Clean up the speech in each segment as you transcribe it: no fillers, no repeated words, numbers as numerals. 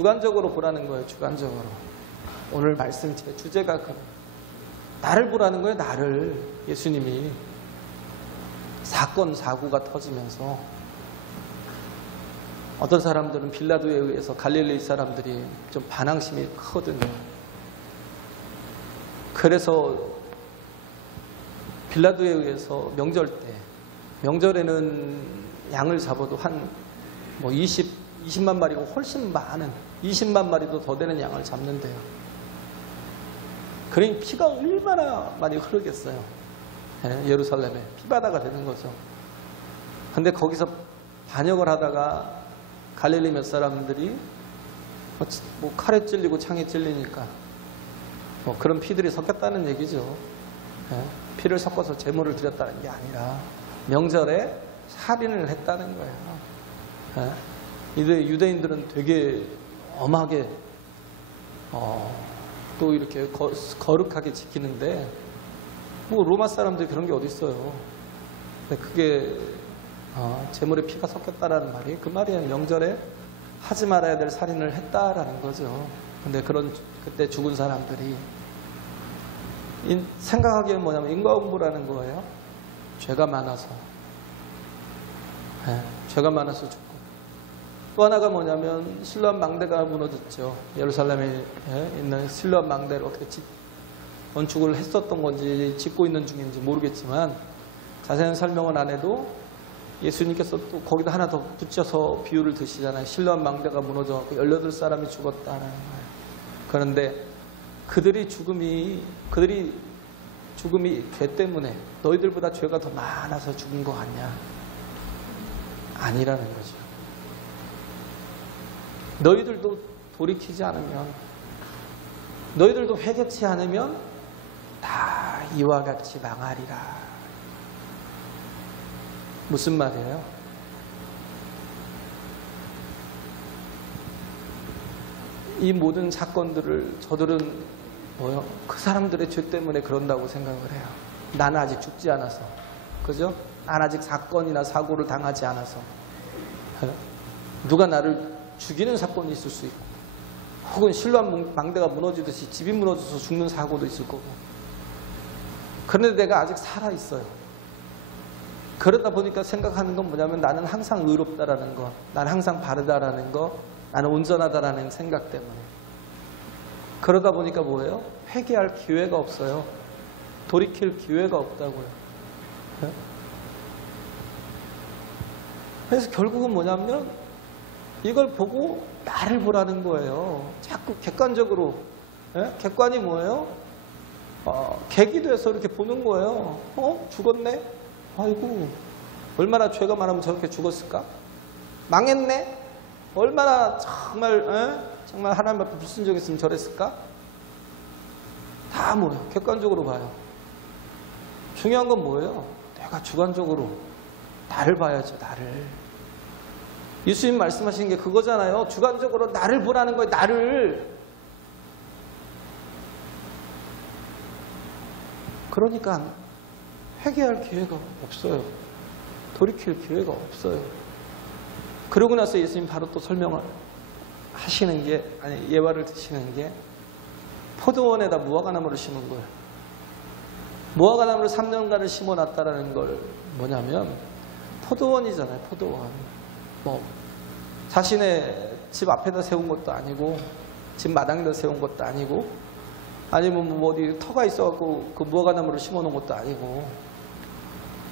주관적으로 보라는 거예요. 주관적으로. 오늘 말씀 제 주제가 나를 보라는 거예요. 나를. 예수님이 사건 사고가 터지면서 어떤 사람들은 빌라도에 의해서 갈릴리 사람들이 좀 반항심이 크거든요. 그래서 빌라도에 의해서 명절에는 양을 잡아도 한 20만 마리고 훨씬 많은 20만 마리도 더 되는 양을 잡는데요. 그러니 피가 얼마나 많이 흐르겠어요. 예루살렘에 피바다가 되는 거죠. 근데 거기서 반역을 하다가 갈릴리 몇 사람들이 칼에 찔리고 창에 찔리니까 그런 피들이 섞였다는 얘기죠. 피를 섞어서 제물을 드렸다는 게 아니라 명절에 살인을 했다는 거예요. 유대인들은 되게 엄하게 또 이렇게 거룩하게 지키는데 로마 사람들이 그런 게 어디 있어요. 근데 그게 제물에 피가 섞였다라는 말이 그 말이에요. 명절에 하지 말아야 될 살인을 했다라는 거죠. 근데 그때 죽은 사람들이 생각하기에는 뭐냐면 인과응보라는 거예요. 죄가 많아서 죽고, 또 하나가 뭐냐면 실로암 망대가 무너졌죠. 예루살렘에 있는 실로암 망대를 어떻게 건축을 했었던 건지 짓고 있는 중인지 모르겠지만 자세한 설명은 안 해도 예수님께서 또 거기다 하나 더 붙여서 비유를 드시잖아요. 실로암 망대가 무너져갖고 18사람이 죽었다는 거예요. 그런데 그들이 죽음이 죄 때문에 너희들보다 죄가 더 많아서 죽은 거 같냐? 아니라는 거죠. 너희들도 돌이키지 않으면, 너희들도 회개치 않으면 다 이와 같이 망하리라. 무슨 말이에요? 이 모든 사건들을 저들은 그 사람들의 죄 때문에 그런다고 생각을 해요. 나는 아직 죽지 않아서. 그죠? 난 아직 사건이나 사고를 당하지 않아서. 누가 나를 죽이는 사건이 있을 수 있고, 혹은 실로암 망대가 무너지듯이 집이 무너져서 죽는 사고도 있을 거고. 그런데 내가 아직 살아있어요. 그러다 보니까 생각하는 건 뭐냐면 나는 항상 의롭다라는 거, 나는 항상 바르다라는 거, 나는 온전하다라는 생각 때문에. 그러다 보니까 뭐예요? 회개할 기회가 없어요. 돌이킬 기회가 없다고요. 그래서 결국은 뭐냐면 이걸 보고 나를 보라는 거예요. 자꾸 객관적으로. 객관이 뭐예요? 객이 돼서 이렇게 보는 거예요. 죽었네? 아이고, 얼마나 죄가 많으면 저렇게 죽었을까? 망했네? 얼마나 정말 하나님 앞에 불순종했으면 저랬을까? 다 뭐예요? 객관적으로 봐요. 중요한 건 뭐예요? 내가 주관적으로 나를 봐야죠. 나를. 예수님 말씀하신 게 그거잖아요. 주관적으로 나를 보라는 거예요. 나를. 그러니까 회개할 기회가 없어요. 돌이킬 기회가 없어요. 그러고 나서 예수님 바로 또 설명을 하시는 게, 예화를 드시는 게 포도원에다 무화과나무를 심은 거예요. 무화과나무를 3년간을 심어놨다라는 걸 뭐냐면 포도원이잖아요. 포도원. 자신의 집 앞에다 세운 것도 아니고 집 마당에다 세운 것도 아니고 아니면 어디 터가 있어갖고 그 무화과나무를 심어놓은 것도 아니고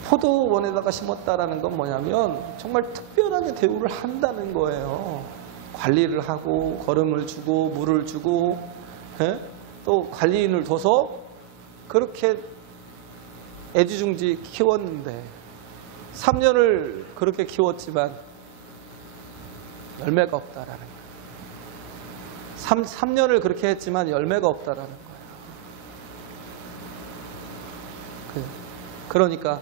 포도원에다가 심었다라는 건 뭐냐면 정말 특별하게 대우를 한다는 거예요. 관리를 하고 거름을 주고 물을 주고 또 관리인을 둬서 그렇게 애지중지 키웠는데 3년을 그렇게 키웠지만 열매가 없다라는 거예요. 3년을 그렇게 했지만 열매가 없다라는 거예요. 그러니까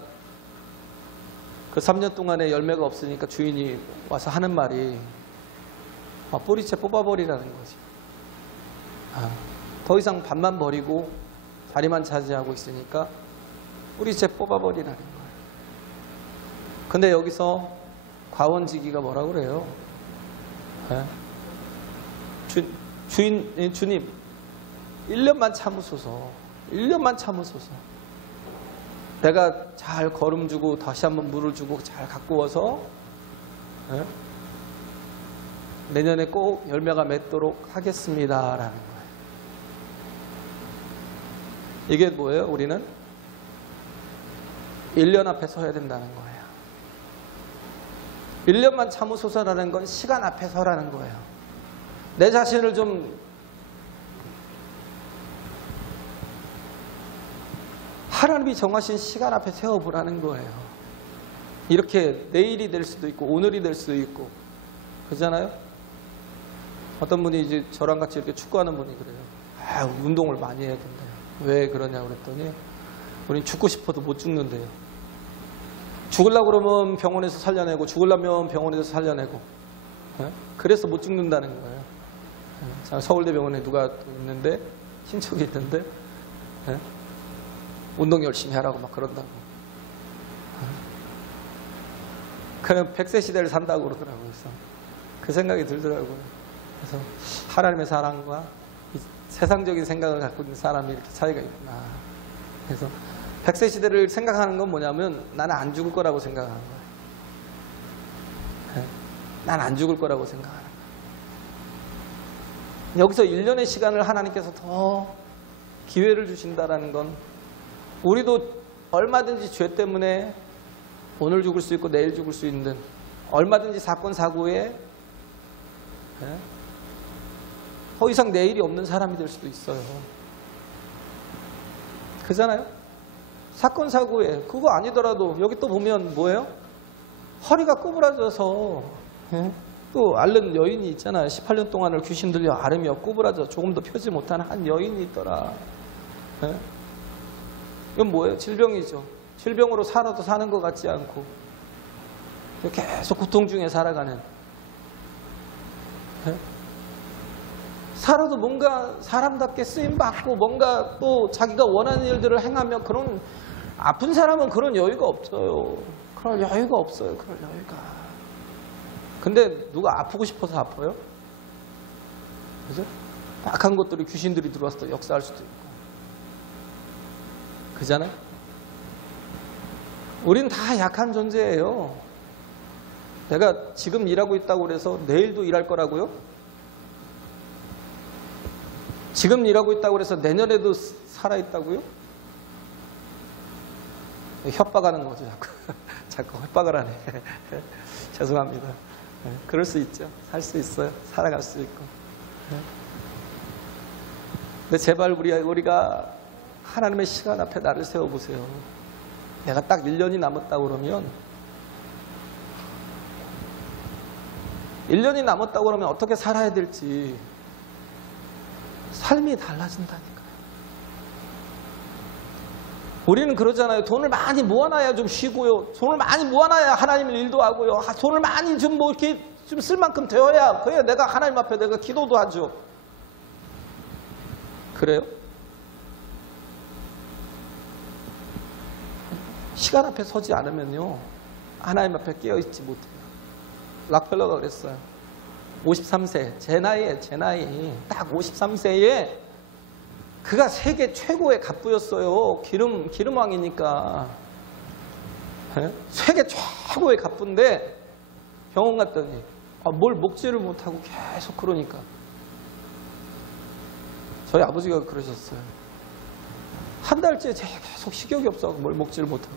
그 3년 동안에 열매가 없으니까 주인이 와서 하는 말이 뿌리채 뽑아버리라는 거지. 더 이상 밭만 버리고 자리만 차지하고 있으니까 뿌리채 뽑아버리라는 거예요. 근데 여기서 과원지기가 뭐라고 그래요? 주님 1년만 참으소서. 1년만 참으소서. 내가 잘 거름 주고 다시 한번 물을 주고 잘 가꾸어서 내년에 꼭 열매가 맺도록 하겠습니다. 라는 거예요. 이게 뭐예요? 우리는 1년 앞에 서야 된다는 거예요. 1년만 참으소서라는 건 시간 앞에 서라는 거예요. 내 자신을 좀 하나님이 정하신 시간 앞에 세워보라는 거예요. 이렇게 내일이 될 수도 있고 오늘이 될 수도 있고 그러잖아요. 어떤 분이 이제 저랑 같이 이렇게 축구하는 분이 그래요. 아, 운동을 많이 해야 된대요. 왜 그러냐고 그랬더니 우린 죽고 싶어도 못 죽는데요. 죽으려고 그러면 병원에서 살려내고 죽으려면 병원에서 살려내고 그래서 못 죽는다는 거예요. 서울대병원에 누가 있는데 친척이 있는데 운동 열심히 하라고 막 그런다고. 그냥 100세 시대를 산다고 그러더라고요. 그래서 그 생각이 들더라고요. 그래서 하나님의 사랑과 이 세상적인 생각을 갖고 있는 사람이 이렇게 차이가 있구나. 그래서 100세 시대를 생각하는 건 뭐냐면 나는 안 죽을 거라고 생각하는 거예요. 난 안 죽을 거라고 생각하는 거예요. 여기서 1년의 시간을 하나님께서 더 기회를 주신다는 건 우리도 얼마든지 죄 때문에 오늘 죽을 수 있고 내일 죽을 수 있는 얼마든지 사건 사고에 더 이상 내일이 없는 사람이 될 수도 있어요. 그잖아요. 사건 사고에 그거 아니더라도 여기 또 보면 뭐예요? 허리가 구부러져서 또 앓는 여인이 있잖아요. 18년 동안을 귀신 들려 앓으며 구부러져 조금도 펴지 못하는 한 여인이 있더라. 이건 뭐예요? 질병이죠. 질병으로 살아도 사는 것 같지 않고 계속 고통 중에 살아가는. 살아도 뭔가 사람답게 쓰임받고 뭔가 또 자기가 원하는 일들을 행하며 그런 아픈 사람은 그런 여유가 없어요. 그럴 여유가 없어요. 그럴 여유가. 근데 누가 아프고 싶어서 아파요? 그죠? 악한 것들이 귀신들이 들어와서 또 역사할 수도 있고. 그잖아요? 우린 다 약한 존재예요. 내가 지금 일하고 있다고 그래서 내일도 일할 거라고요? 지금 일하고 있다고 그래서 내년에도 살아있다고요? 협박하는 거죠. 자꾸 협박을 하네. 죄송합니다. 그럴 수 있죠. 살 수 있어요. 살아갈 수 있고. 근데 제발 우리가 하나님의 시간 앞에 나를 세워보세요. 내가 딱 1년이 남았다고 그러면 1년이 남았다고 그러면 어떻게 살아야 될지 삶이 달라진다니까요. 우리는 그러잖아요. 돈을 많이 모아놔야 좀 쉬고요. 돈을 많이 모아놔야 하나님 일도 하고요. 돈을 많이 좀 뭐 이렇게 좀 쓸 만큼 되어야 그래야 내가 하나님 앞에 내가 기도도 하죠. 그래요? 시간 앞에 서지 않으면요. 하나님 앞에 깨어있지 못해요. 락펠러가 그랬어요. 53세, 제 나이 딱 53세에 그가 세계 최고의 갑부였어요. 기름왕이니까. 세계 최고의 갑부인데 병원 갔더니 뭘 먹지를 못하고 계속 그러니까. 저희 아버지가 그러셨어요. 한 달째 계속 식욕이 없어 뭘 먹지를 못하고.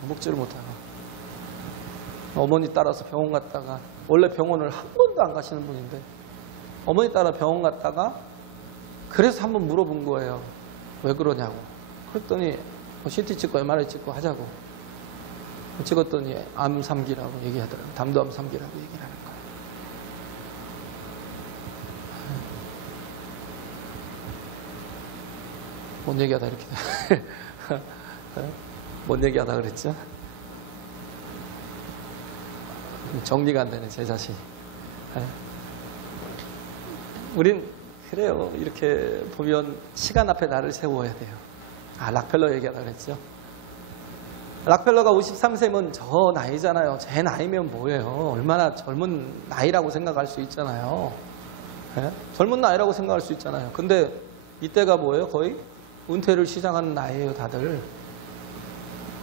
어머니 따라서 병원 갔다가 원래 병원을 한 번도 안 가시는 분인데 어머니 따라 병원 갔다가 그래서 한번 물어본 거예요. 왜 그러냐고. 그랬더니 CT 찍고 MRI 찍고 하자고. 찍었더니 암 3기라고 얘기하더라고요. 담도암 3기라고 얘기를 하는 거예요. 뭔 얘기하다 이렇게 뭔 얘기하다 그랬죠? 정리가 안 되네 제 자신. 우린 그래요. 이렇게 보면 시간 앞에 나를 세워야 돼요. 락펠러 얘기하다 그랬죠? 락펠러가 53세면 저 나이잖아요. 제 나이면 뭐예요? 얼마나 젊은 나이라고 생각할 수 있잖아요. 예? 젊은 나이라고 생각할 수 있잖아요. 근데 이때가 뭐예요? 거의 은퇴를 시작하는 나이예요, 다들.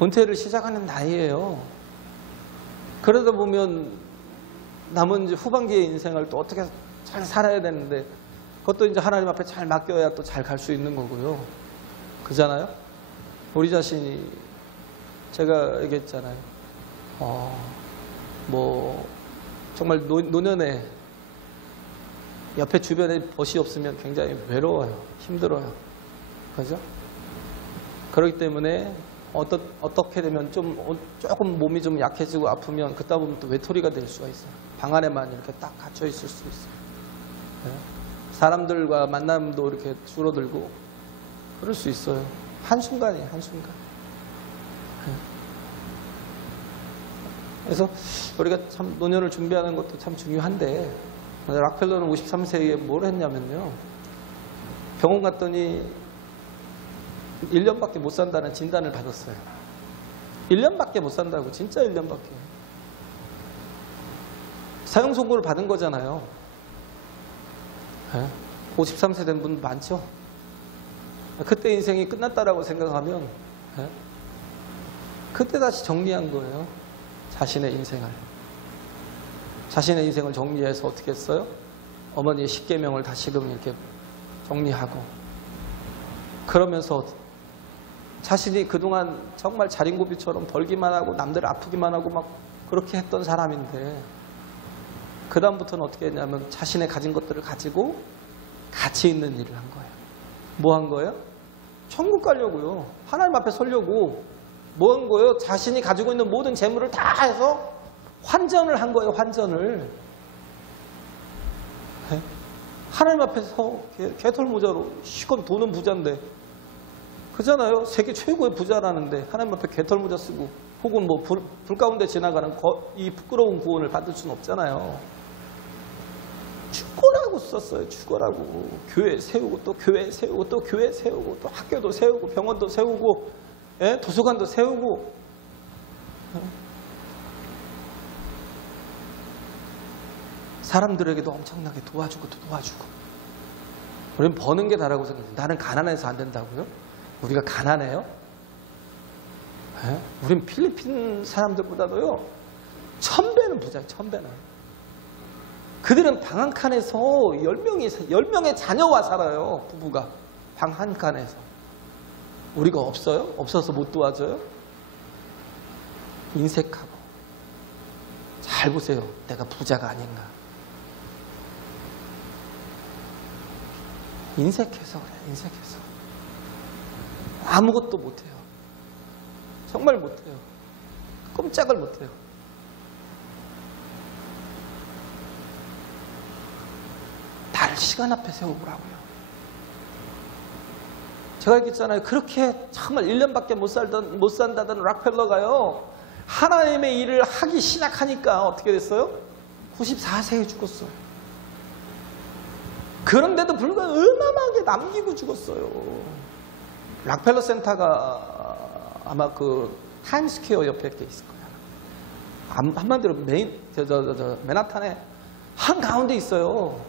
은퇴를 시작하는 나이예요. 그러다 보면 남은 이제 후반기의 인생을 또 어떻게 잘 살아야 되는데 그것도 이제 하나님 앞에 잘 맡겨야 또 잘 갈 수 있는 거고요. 그잖아요? 우리 자신이 제가 얘기했잖아요. 뭐 정말 노년에 옆에 주변에 벗이 없으면 굉장히 외로워요. 힘들어요. 그죠? 그렇기 때문에 어떻게 되면 조금 몸이 좀 약해지고 아프면 그따 보면 또 외톨이가 될 수가 있어요. 방 안에만 이렇게 딱 갇혀 있을 수 있어요. 네? 사람들과 만남도 이렇게 줄어들고 그럴 수 있어요. 한순간이에요, 한순간. 네. 그래서 우리가 참 노년을 준비하는 것도 참 중요한데 락펠러는 53세에 뭘 했냐면요. 병원 갔더니 1년밖에 못 산다는 진단을 받았어요. 1년밖에 못 산다고. 진짜 1년밖에. 사형 선고를 받은 거잖아요. 네? 53세 된 분 많죠? 그때 인생이 끝났다라고 생각하면 네? 그때 다시 정리한 거예요. 자신의 인생을. 자신의 인생을 정리해서 어떻게 했어요? 어머니의 10계명을 다시금 이렇게 정리하고 그러면서 자신이 그동안 정말 자린고비처럼 벌기만 하고 남들을 아프기만 하고 막 그렇게 했던 사람인데 그 다음부터는 어떻게 했냐면 자신의 가진 것들을 가지고 가치 있는 일을 한 거예요. 뭐 한 거예요? 천국 가려고요. 하나님 앞에 서려고 뭐 한 거예요? 자신이 가지고 있는 모든 재물을 다 해서 환전을 한 거예요. 환전을. 네? 하나님 앞에서 개털모자로 시건 돈은 부자인데 그잖아요. 세계 최고의 부자라는데 하나님 앞에 개털모자 쓰고 혹은 뭐 불 가운데 지나가는 이 부끄러운 구원을 받을 수는 없잖아요. 죽어라고 썼어요. 죽어라고. 교회 세우고 또 교회 세우고 또 교회 세우고 또 학교도 세우고 병원도 세우고 예? 도서관도 세우고 사람들에게도 엄청나게 도와주고 또 도와주고 우리는 버는 게 다라고 생각해요. 나는 가난해서 안 된다고요? 우리가 가난해요? 예? 우린 필리핀 사람들보다도요 1000배는 부자예요. 1000배는. 그들은 방 한 칸에서 10명의 자녀와 살아요. 부부가. 방 한 칸에서. 우리가 없어요? 없어서 못 도와줘요? 인색하고. 잘 보세요. 내가 부자가 아닌가. 인색해서 그래. 인색해서. 아무것도 못해요. 정말 못해요. 꼼짝을 못해요. 날 시간 앞에 세우라고요. 제가 얘기했잖아요. 그렇게 정말 1년밖에 못 산다던 락펠러가요. 하나님의 일을 하기 시작하니까 어떻게 됐어요? 94세에 죽었어요. 그런데도 불구하고 어마어마하게 남기고 죽었어요. 락펠러 센터가 아마 그 타임스퀘어 옆에 게 있을 거예요. 한마디로 맨하탄에 한가운데 있어요.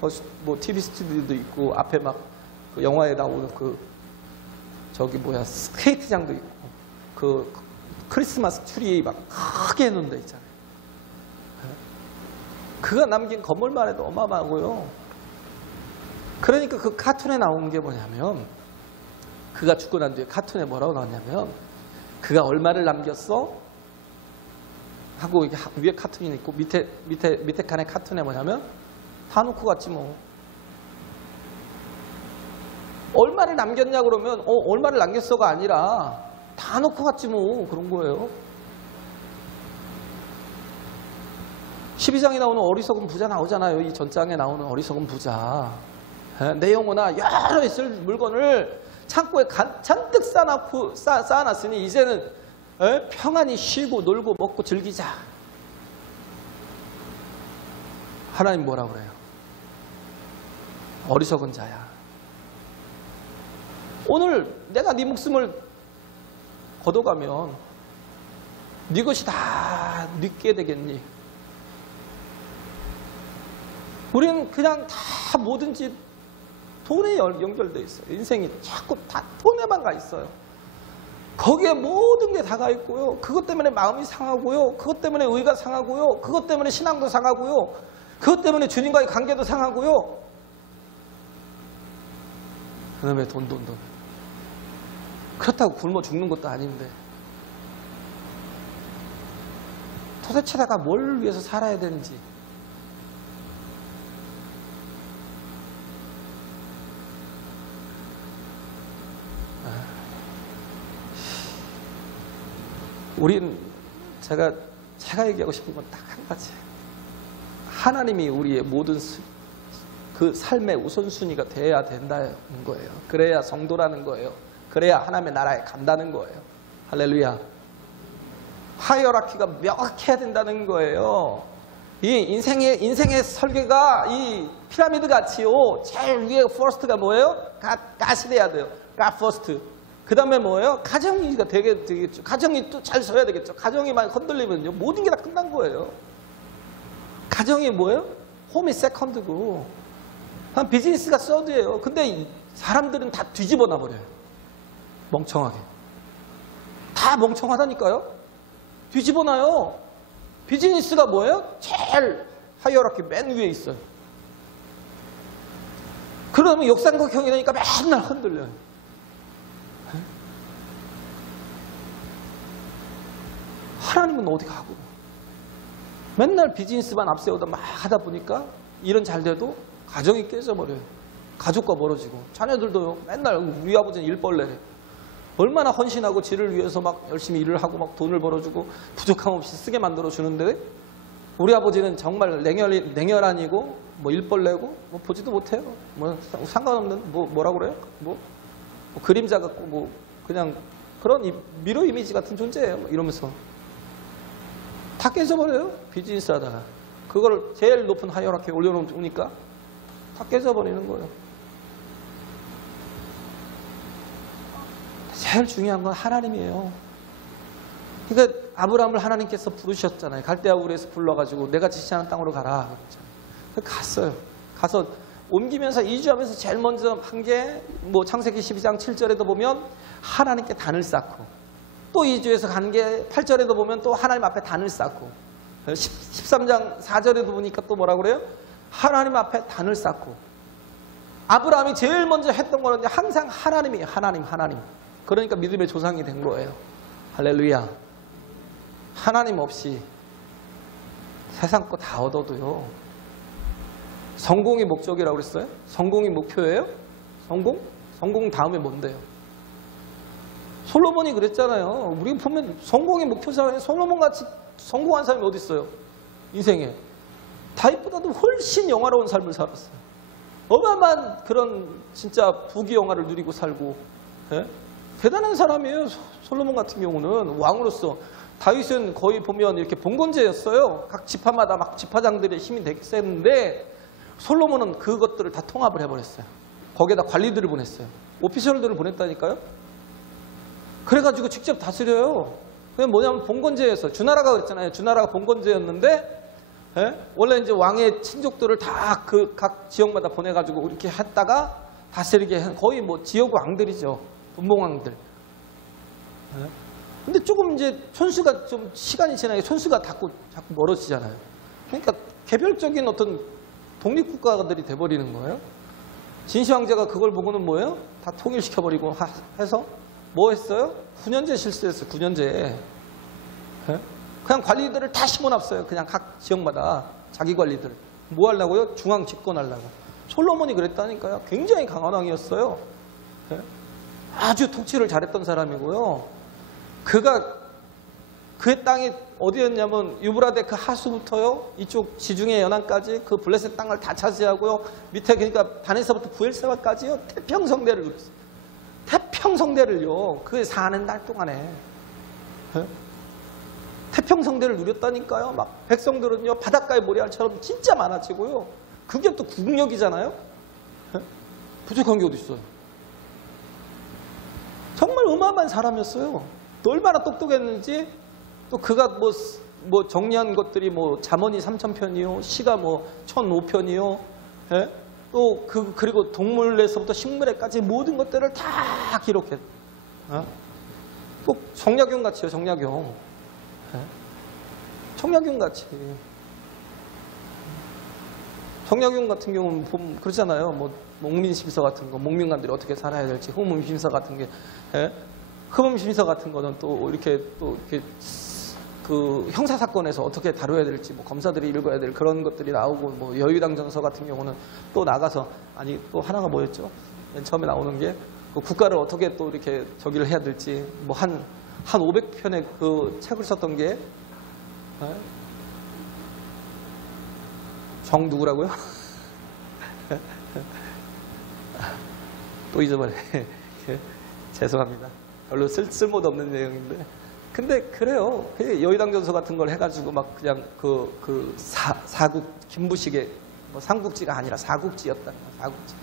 거기 뭐 TV 스튜디오도 있고 앞에 막 그 영화에 나오는 스케이트장도 있고 그 크리스마스 트리 막 크게 해놓은 데 있잖아요. 그가 남긴 건물만 해도 어마어마하고요. 그러니까 그 카툰에 나온 게 뭐냐면 그가 죽고 난 뒤에 카툰에 뭐라고 나왔냐면 그가 얼마를 남겼어? 하고 위에 카툰이 있고 밑에 칸에 카툰에 뭐냐면 다 놓고 갔지 뭐. 얼마를 남겼냐 그러면 얼마를 남겼어가 아니라 다 놓고 갔지 뭐. 그런 거예요. 12장에 나오는 어리석은 부자 나오잖아요. 이 전장에 나오는 어리석은 부자. 내 영혼아 여러 있을 물건을 창고에 잔뜩 쌓아놨으니 이제는 평안히 쉬고 놀고 먹고 즐기자. 하나님 뭐라 그래요? 어리석은 자야. 오늘 내가 네 목숨을 걷어가면 네 것이 다 뉘게 되겠니? 우리는 그냥 다 뭐든지 돈에 연결돼 있어요. 인생이 자꾸 다 돈에만 가 있어요. 거기에 모든 게 다 가 있고요. 그것 때문에 마음이 상하고요. 그것 때문에 의가 상하고요. 그것 때문에 신앙도 상하고요. 그것 때문에 주님과의 관계도 상하고요. 그다음에 돈. 그렇다고 굶어 죽는 것도 아닌데 도대체 내가 뭘 위해서 살아야 되는지 우린 제가 얘기하고 싶은 건 딱 한 가지. 하나님이 우리의 모든 그 삶의 우선순위가 돼야 된다는 거예요. 그래야 성도라는 거예요. 그래야 하나님의 나라에 간다는 거예요. 할렐루야. 하이어라키가 명확해야 된다는 거예요. 이 인생의 설계가 이 피라미드 같이요. 제일 위에 퍼스트가 뭐예요? 갓이 돼야 돼요. 갓 퍼스트. 그 다음에 뭐예요? 가정이가 되겠죠. 가정이 또 잘 서야 되겠죠. 가정이 많이 흔들리면요. 모든 게 다 끝난 거예요. 가정이 뭐예요? 홈이 세컨드고. 한 비즈니스가 서드예요. 근데 사람들은 다 뒤집어 놔버려요. 멍청하게. 다 멍청하다니까요. 뒤집어 놔요. 비즈니스가 뭐예요? 제일 하이어라키 맨 위에 있어요. 그러면 역삼각형이 되니까 맨날 흔들려요. 하나님은 어디 가고 맨날 비즈니스만 앞세우다 막 하다 보니까 일은 잘 돼도 가정이 깨져버려요. 가족과 멀어지고 자녀들도요. 맨날 우리 아버지는 일벌레래. 얼마나 헌신하고 지를 위해서 막 열심히 일을 하고 막 돈을 벌어주고 부족함 없이 쓰게 만들어주는데 우리 아버지는 정말 냉혈 아니고 뭐 일벌레고 뭐 보지도 못해요. 뭐 상관없는 뭐라 그래요? 뭐 그림자 같고 뭐 그냥 그런 미러 이미지 같은 존재예요. 뭐 이러면서 다 깨져버려요. 비즈니스 하다가. 그걸 제일 높은 하이어라키에 올려놓으니까 다 깨져버리는 거예요. 제일 중요한 건 하나님이에요. 그러니까 아브라함을 하나님께서 부르셨잖아요. 갈대아 우르에서 불러가지고 내가 지시하는 땅으로 가라. 갔어요. 가서 옮기면서 이주하면서 제일 먼저 한 게 뭐 창세기 12장 7절에도 보면 하나님께 단을 쌓고 또 2주에서 간 게 8절에도 보면 또 하나님 앞에 단을 쌓고 13장 4절에도 보니까 또 뭐라고 그래요? 하나님 앞에 단을 쌓고 아브라함이 제일 먼저 했던 거는 항상 하나님이에요. 하나님. 그러니까 믿음의 조상이 된 거예요. 할렐루야. 하나님 없이 세상 거 다 얻어도요. 성공이 목적이라고 그랬어요? 성공이 목표예요? 성공 다음에 뭔데요? 솔로몬이 그랬잖아요. 우리 보면 성공의 목표잖아요. 솔로몬같이 성공한 사람이 어디 있어요? 인생에. 다윗보다도 훨씬 영화로운 삶을 살았어요. 어마어마한 그런 진짜 부귀 영화를 누리고 살고 예? 대단한 사람이에요. 솔로몬 같은 경우는 왕으로서. 다윗은 거의 보면 이렇게 봉건제였어요. 각 지파마다 막 지파장들의 힘이 되게 셌는데 솔로몬은 그것들을 다 통합을 해버렸어요. 거기에다 관리들을 보냈어요. 오피셜들을 보냈다니까요. 그래가지고 직접 다스려요. 그게 뭐냐면 봉건제에서 주나라가 그랬잖아요. 주나라가 봉건제였는데 예? 원래 이제 왕의 친족들을 다 그 각 지역마다 보내가지고 이렇게 했다가 다스리게 한 거의 뭐 지역 왕들이죠. 분봉왕들. 예? 근데 조금 이제 촌수가 좀 시간이 지나게 촌수가 자꾸 멀어지잖아요. 그러니까 개별적인 어떤 독립국가들이 돼버리는 거예요. 진시황제가 그걸 보고는 뭐예요? 다 통일시켜버리고 해서 뭐 했어요? 9년제 실수했어요. 9년제. 예? 그냥 관리들을 다 심어놨어요. 그냥 각 지역마다 자기 관리들. 뭐 하려고요? 중앙 집권하려고. 솔로몬이 그랬다니까요. 굉장히 강한 왕이었어요. 예? 아주 통치를 잘했던 사람이고요. 그의 땅이 어디였냐면 유브라데 그 하수부터요. 이쪽 지중해 연안까지 그 블레셋 땅을 다 차지하고요. 밑에 그러니까 단에서부터 부엘세바까지요. 태평성대를 누렸어요. 태평성대를요. 그 4년 동안에. 예? 태평성대를 누렸다니까요. 막 백성들은요. 바닷가의 모래알처럼 진짜 많아지고요. 그게 또 국력이잖아요. 예? 부족한 게 어디 있어요. 정말 어마어마한 사람이었어요. 또 얼마나 똑똑했는지 또 그가 뭐 정리한 것들이 뭐 잠언이 3000편이요. 시가 뭐 1005편이요. 예? 또 그리고 동물에서부터 식물에까지 모든 것들을 다 기록해. 또 정약용 같이요, 정약용. 예? 정약용 같이. 정약용 같은 경우는 보면 그렇잖아요. 뭐 목민심서 같은 거, 목민관들이 어떻게 살아야 될지, 흠음심서 같은 게, 예? 흠음심서 같은 거는 또 이렇게 그 형사 사건에서 어떻게 다뤄야 될지, 뭐 검사들이 읽어야 될 그런 것들이 나오고, 뭐 여유당전서 같은 경우는 또 나가서, 아니 또 하나가 뭐였죠? 맨 처음에 나오는 게 그 국가를 어떻게 또 이렇게 저기를 해야 될지, 뭐 한 500편의 그 책을 썼던 게, 예? 정 누구라고요? 또 잊어버려. 죄송합니다. 별로 쓸모도 없는 내용인데. 근데 그래요. 여의당전서 같은 걸 해가지고 막 그냥 사국, 김부식의 뭐 삼국지가 아니라 사국지였다는 거. 사국지.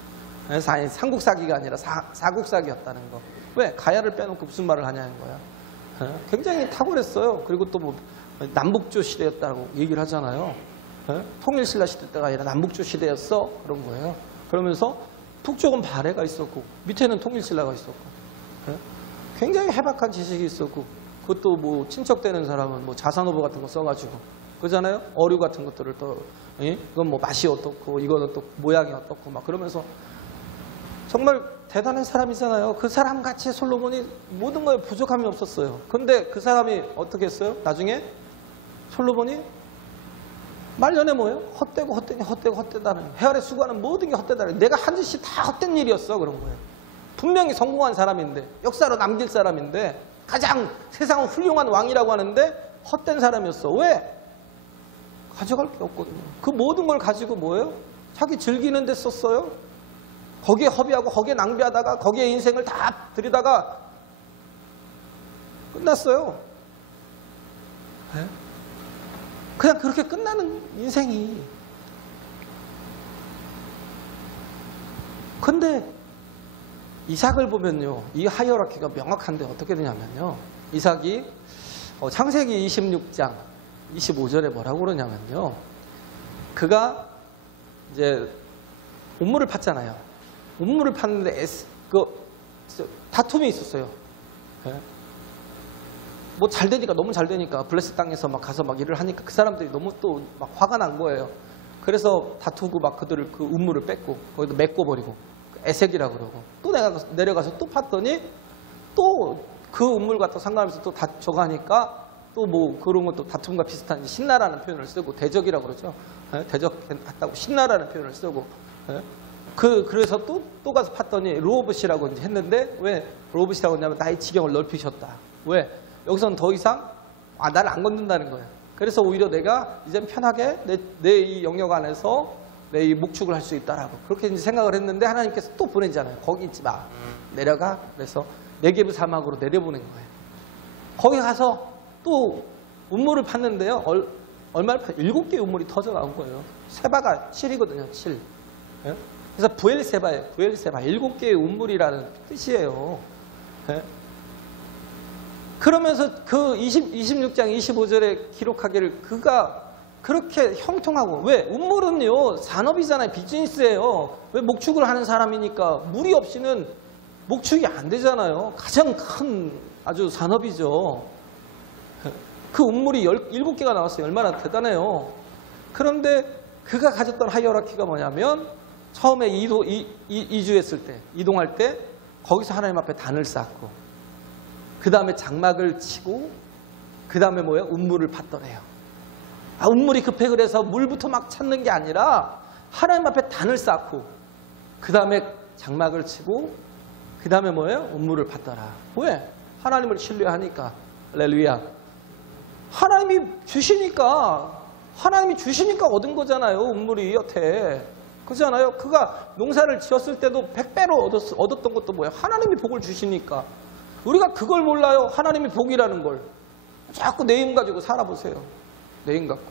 아니, 삼국사기가 아니라 사국사기였다는 거. 왜? 가야를 빼놓고 무슨 말을 하냐는 거야. 굉장히 탁월했어요. 그리고 또 뭐 남북조 시대였다고 얘기를 하잖아요. 통일신라 시대 때가 아니라 남북조 시대였어. 그런 거예요. 그러면서 북쪽은 발해가 있었고 밑에는 통일신라가 있었고 굉장히 해박한 지식이 있었고 그것도 뭐 친척되는 사람은 뭐 자산어보 같은 거 써가지고 그러잖아요. 어류 같은 것들을 또 이건 뭐 맛이 어떻고 이건 어떻고 모양이 어떻고 막 그러면서 정말 대단한 사람이잖아요. 그 사람 같이 솔로몬이 모든 거에 부족함이 없었어요. 근데 그 사람이 어떻게 했어요? 나중에 솔로몬이 말년에 뭐예요? 헛되고 헛되니 헛되고 헛되다는 헤아래 수고하는 모든 게 헛되다는 내가 한 짓이 다 헛된 일이었어 그런 거예요. 분명히 성공한 사람인데 역사로 남길 사람인데 가장 세상 훌륭한 왕이라고 하는데 헛된 사람이었어. 왜? 가져갈 게 없거든요. 그 모든 걸 가지고 뭐예요? 자기 즐기는 데 썼어요. 거기에 허비하고 거기에 낭비하다가 거기에 인생을 다 들이다가 끝났어요. 네? 그냥 그렇게 끝나는 인생이. 근데 이삭을 보면요. 이 하이어라키가 명확한데 어떻게 되냐면요. 이삭이 창세기 26장 25절에 뭐라고 그러냐면요. 그가 이제 우물을 팠잖아요. 우물을 팠는데 다툼이 있었어요. 네? 뭐 잘 되니까 너무 잘 되니까 블레셋 땅에서 막 가서 막 일을 하니까 그 사람들이 너무 또 막 화가 난 거예요. 그래서 다투고 막 그들을 그 우물을 뺏고 거기다 메꿔버리고 에색이라 그러고 또 내가 내려가서 또 팠더니 또 그 우물 갖다 상관하면서 또 저거 하니까 또 뭐 그런 것도 다툼과 비슷한 신나라는 표현을 쓰고 대적이라고 그러죠. 대적했다고 신나라는 표현을 쓰고 그래서 또 가서 팠더니 르호봇이라고 이제 했는데 왜 르호봇이라고 했냐면 나의 지경을 넓히셨다. 왜? 여기서는 더 이상 나를 안 건든다는 거예요. 그래서 오히려 내가 이제 편하게 내 이 영역 안에서 내 이 목축을 할 수 있다라고 그렇게 이제 생각을 했는데 하나님께서 또 보내잖아요. 거기 있지 마. 내려가. 그래서 네게브 사막으로 내려보낸 거예요. 거기 가서 또 우물을 팠는데요. 얼마를 7개의 우물이 터져 나온 거예요. 세바가 7이거든요. 7. 예? 그래서 부엘세바예요. 부엘세바. 7개의 우물이라는 뜻이에요. 예? 그러면서 그 26장 25절에 기록하기를 그가 그렇게 형통하고 왜? 우물은요 산업이잖아요. 비즈니스예요. 왜? 목축을 하는 사람이니까 물이 없이는 목축이 안 되잖아요. 가장 큰 아주 산업이죠. 그 우물이 7개가 나왔어요. 얼마나 대단해요. 그런데 그가 가졌던 하이어라키가 뭐냐면 처음에 이주했을 때 이동할 때 거기서 하나님 앞에 단을 쌓고 그 다음에 장막을 치고 그 다음에 뭐예요? 우물을 팠더래요. 우물이 급해 그래서 물부터 막 찾는 게 아니라 하나님 앞에 단을 쌓고 그 다음에 장막을 치고 그 다음에 뭐예요? 우물을 팠더라. 왜? 하나님을 신뢰하니까. 할렐루야. 하나님이 주시니까 얻은 거잖아요. 우물이 여태. 그렇잖아요. 그가 농사를 지었을 때도 100배로 얻었던 것도 뭐예요? 하나님이 복을 주시니까. 우리가 그걸 몰라요. 하나님이 복이라는 걸. 자꾸 내 힘 가지고 살아보세요. 내 힘 갖고.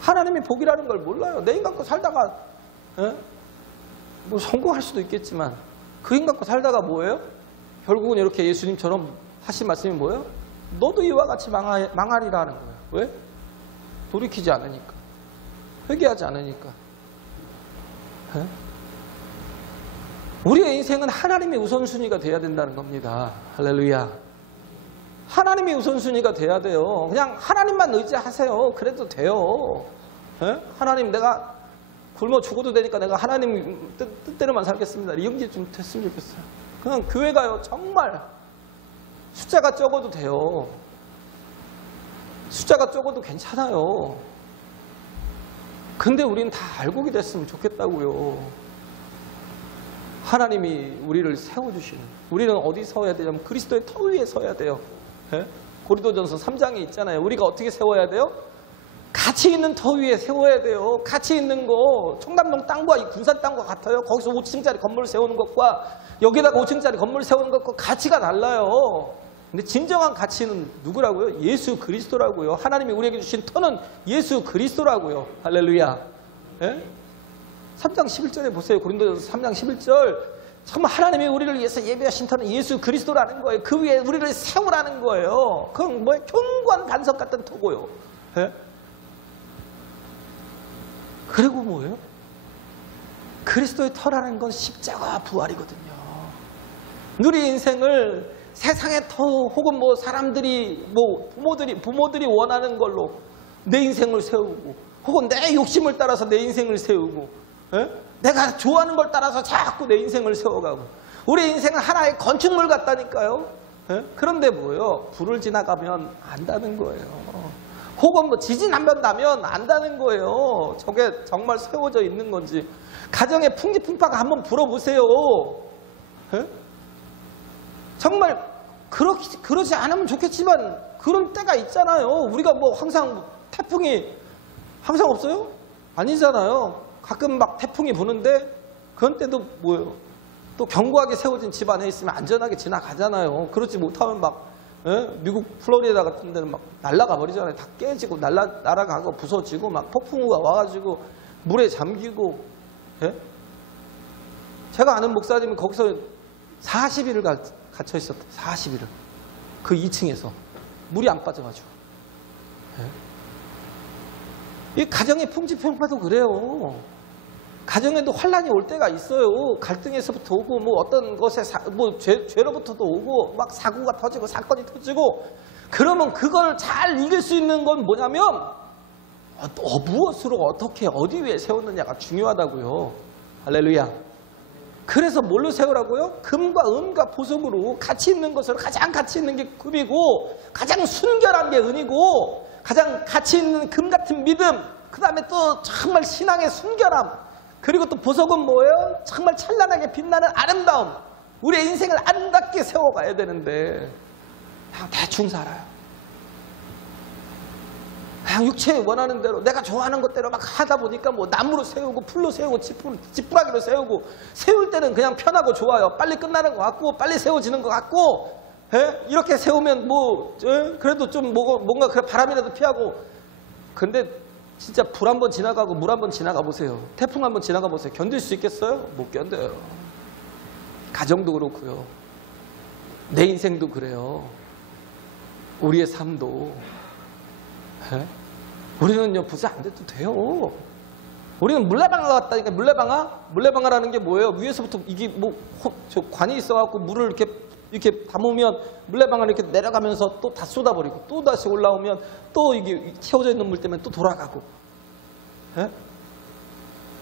하나님이 복이라는 걸 몰라요. 내 힘 갖고 살다가 뭐 성공할 수도 있겠지만 그 힘 갖고 살다가 뭐예요? 결국은 이렇게 예수님처럼 하신 말씀이 뭐예요? 너도 이와 같이 망하리라는 거예요. 왜? 돌이키지 않으니까. 회개하지 않으니까. 우리의 인생은 하나님의 우선순위가 돼야 된다는 겁니다. 할렐루야. 하나님의 우선순위가 돼야 돼요. 그냥 하나님만 의지하세요. 그래도 돼요. 하나님, 내가 굶어 죽어도 되니까 내가 하나님 뜻대로만 살겠습니다. 이런 좀 됐으면 좋겠어요. 그냥 교회 가요. 정말 숫자가 적어도 돼요. 숫자가 적어도 괜찮아요. 근데 우리는 다 알고 됐으면 좋겠다고요. 하나님이 우리를 세워주시는, 우리는 어디 서야 되냐면 그리스도의 터 위에 서야 돼요. 고린도전서 3장에 있잖아요. 우리가 어떻게 세워야 돼요? 가치 있는 터 위에 세워야 돼요. 가치 있는 거, 청담동 땅과 이 군산 땅과 같아요. 거기서 5층짜리 건물을 세우는 것과 여기다가 5층짜리 건물을 세우는 것과 가치가 달라요. 근데 진정한 가치는 누구라고요? 예수 그리스도라고요. 하나님이 우리에게 주신 터는 예수 그리스도라고요. 할렐루야. 3장 11절에 보세요. 고린도전서 3장 11절. 정말 하나님이 우리를 위해서 예비하신 터는 예수 그리스도라는 거예요. 그 위에 우리를 세우라는 거예요. 그건 뭐예요? 견고한 반석 같은 터고요. 그리고 뭐예요? 그리스도의 터라는 건 십자가 부활이거든요. 우리 인생을 세상의 터 혹은 뭐 사람들이 뭐 부모들이 원하는 걸로 내 인생을 세우고 혹은 내 욕심을 따라서 내 인생을 세우고 내가 좋아하는 걸 따라서 자꾸 내 인생을 세워가고 우리 인생은 하나의 건축물 같다니까요. 그런데 뭐예요? 불을 지나가면 안다는 거예요. 혹은 뭐 지진 한번 나면 안다는 거예요. 저게 정말 세워져 있는 건지. 가정에 풍지풍파가 한번 불어보세요. 정말 그러지 않으면 좋겠지만 그런 때가 있잖아요. 우리가 뭐 항상 태풍이 항상 없어요? 아니잖아요. 가끔 막 태풍이 부는데 그런 때도 뭐예요? 또 견고하게 세워진 집 안에 있으면 안전하게 지나가잖아요. 그렇지 못하면 막 미국 플로리다 같은 데는 막 날아가 버리잖아요. 다 깨지고 날아가고 부서지고 막 폭풍우가 와가지고 물에 잠기고. 제가 아는 목사님은 거기서 40일을 갇혀 있었다. 40일을. 그 2층에서 물이 안 빠져가지고. 이 가정의 풍지평파도 그래요. 가정에도 환란이 올 때가 있어요. 갈등에서부터 오고 뭐 어떤 것에 죄로부터도 오고 막 사고가 터지고 사건이 터지고 그러면 그걸 잘 이길 수 있는 건 뭐냐면 무엇으로 어떻게 어디 위에 세웠느냐가 중요하다고요. 할렐루야. 그래서 뭘로 세우라고요? 금과 은과 보석으로 가치 있는 것으로 가장 가치 있는 게 금이고 가장 순결한 게 은이고 가장 가치 있는 금 같은 믿음 그 다음에 또 정말 신앙의 순결함 그리고 또 보석은 뭐예요? 정말 찬란하게 빛나는 아름다움. 우리의 인생을 아름답게 세워가야 되는데 그냥 대충 살아요. 그냥 육체에 원하는 대로 내가 좋아하는 것대로 막 하다 보니까 뭐 나무로 세우고 풀로 세우고 지푸라기로 세우고 세울 때는 그냥 편하고 좋아요. 빨리 끝나는 것 같고 빨리 세워지는 것 같고 이렇게 세우면 뭐 그래도 좀 뭔가 바람이라도 피하고 근데 진짜 불 한번 지나가고 물 한번 지나가 보세요. 태풍 한번 지나가 보세요. 견딜 수 있겠어요? 못 견뎌요. 가정도 그렇고요. 내 인생도 그래요. 우리의 삶도. 우리는요 부자 안 돼도 돼요. 우리는 물레방아 같다니까. 물레방아라는 게 뭐예요? 위에서부터 이게 뭐 저 관이 있어갖고 물을 이렇게 담으면 물레방아를 이렇게 내려가면서 또 다 쏟아버리고 또 다시 올라오면 또 이게 채워져 있는 물 때문에 또 돌아가고.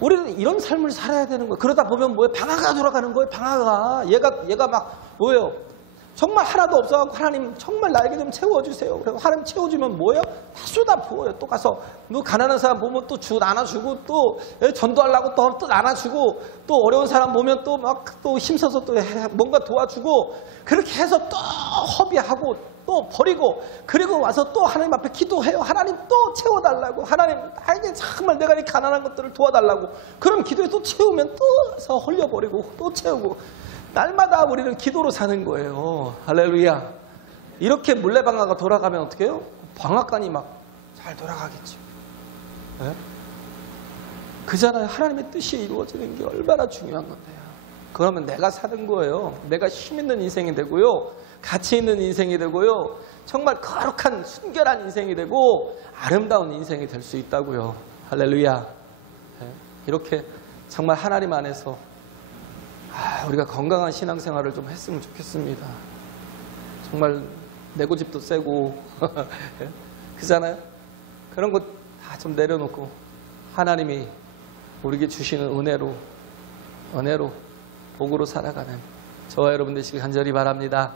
우리는 이런 삶을 살아야 되는 거예요. 그러다 보면 뭐예요? 방아가 돌아가는 거예요. 방아가 얘가 막 뭐예요? 정말 하나도 없어갖고 하나님 정말 나에게 좀 채워주세요. 그리고 하나님 채워주면 뭐예요? 다 쏟아 부어요. 또 가서 너 가난한 사람 보면 또 나눠주고 또 전도하려고 또 나눠주고 또 어려운 사람 보면 또 막 또 힘써서 또 뭔가 도와주고 그렇게 해서 또 허비하고 또 버리고 그리고 와서 또 하나님 앞에 기도해요. 하나님 또 채워달라고. 하나님 나에게 정말 내가 이 가난한 것들을 도와달라고. 그럼 기도에 또 채우면 또 와서 헐려버리고 또 채우고 날마다 우리는 기도로 사는 거예요. 할렐루야. 이렇게 물레방아가 돌아가면 어떻게 해요? 방앗간이 막 잘 돌아가겠죠. 그잖아요. 하나님의 뜻이 이루어지는 게 얼마나 중요한 건데요. 그러면 내가 사는 거예요. 내가 힘 있는 인생이 되고요. 가치 있는 인생이 되고요. 정말 거룩한 순결한 인생이 되고 아름다운 인생이 될 수 있다고요. 할렐루야. 이렇게 정말 하나님 안에서 우리가 건강한 신앙생활을 좀 했으면 좋겠습니다. 정말 내 고집도 세고 그잖아요. 그런 것 다 좀 내려놓고 하나님이 우리에게 주시는 은혜로 복으로 살아가는 저와 여러분 되시길 간절히 바랍니다.